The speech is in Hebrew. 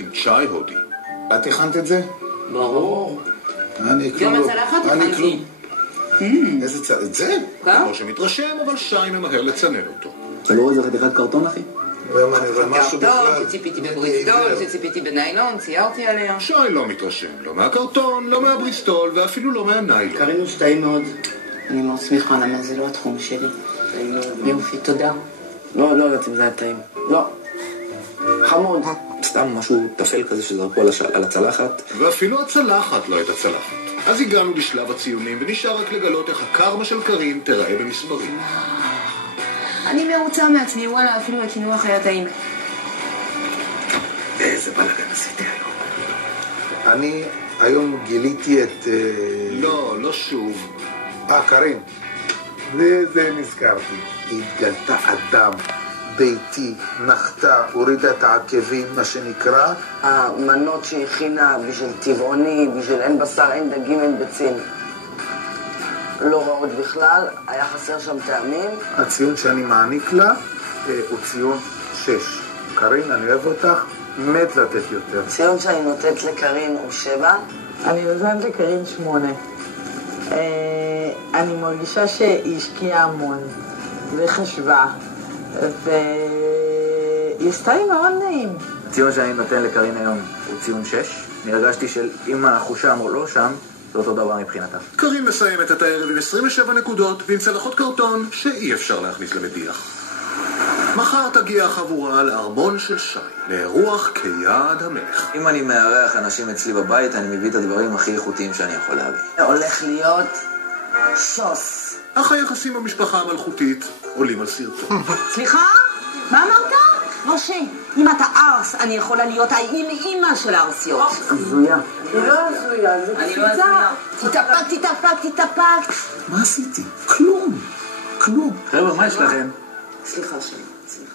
עם צ'אי הודי. את הכנת את זה? ברור. אני כלום גם לא... הצלחת אני כלום. איזה צלחת? את זה? כמו שמתרשם, אבל שי ממהר לצנן אותו. אתה לא רואה איזה חתיכת קרטון, אחי? ומה, אני רואה משהו בכלל? קרטון, שציפיתי בבריסטול, שציפיתי בניילון, ציירתי עליה. שי לא מתרשם, לא מהקרטון, לא מהבריסטול, ואפילו לא מהניילון. קרינו שטעים מאוד. אני מאוד שמחה, למה זה לא התחום שלי. יופי, תודה. לא יודעת אם זה היה טעים. לא. חמוד. סתם משהו תפל כזה שזרקו על הצלחת. ואפילו הצלחת לא הייתה צלחת. אז הגענו לשלב הציונים, ונשאר רק לגלות איך הקרמה של קרין תראה במספרים. אני מרוצה מעצמי, וואלה, אפילו הקינוח היה טעים. איזה בלגן עשיתי היום. אני היום גיליתי את... לא שוב. קרין. זה נזכרתי. היא התגלתה אדם ביתי, נחתה, הורידה את העקבים, מה שנקרא. המנות שהכינה בשביל טבעוני, בשביל אין בשר, אין דגים, אין ביצים. לא רעות בכלל, היה חסר שם טעמים. הציון שאני מעניק לה הוא ציון 6. קרין, אני אוהב אותך, מת לתת יותר. ציון שאני נותנת לקרין הוא 7. אני נותנת לקרין 8. אני מרגישה שהיא השקיעה המון וחשבה, והיא עשתה לי מאוד נעים. הציון שאני נותן לקרין היום הוא ציון 6. אני הרגשתי שאם אנחנו שם או לא שם, זה אותו דבר מבחינתה. קרין מסיימת את הערב עם 27 נקודות ועם צלחות קרטון שאי אפשר להכניס למדיח. מחר תגיע החבורה לארמון של שי, לאירוח כיעד המלך. אם אני מארח אנשים אצלי בבית, אני מביא את הדברים הכי איכותיים שאני יכול להביא. הולך להיות שוס. אך היחסים במשפחה המלכותית עולים על סרטון. סליחה? מה אמרת? משה, אם אתה ארס, אני יכולה להיות האמא של הארסיות. הזויה. היא לא הזויה, זה קפיצה. תתאפק. מה עשיתי? כלום. חבר'ה, מה יש לכם? סליחה שלי, סליחה.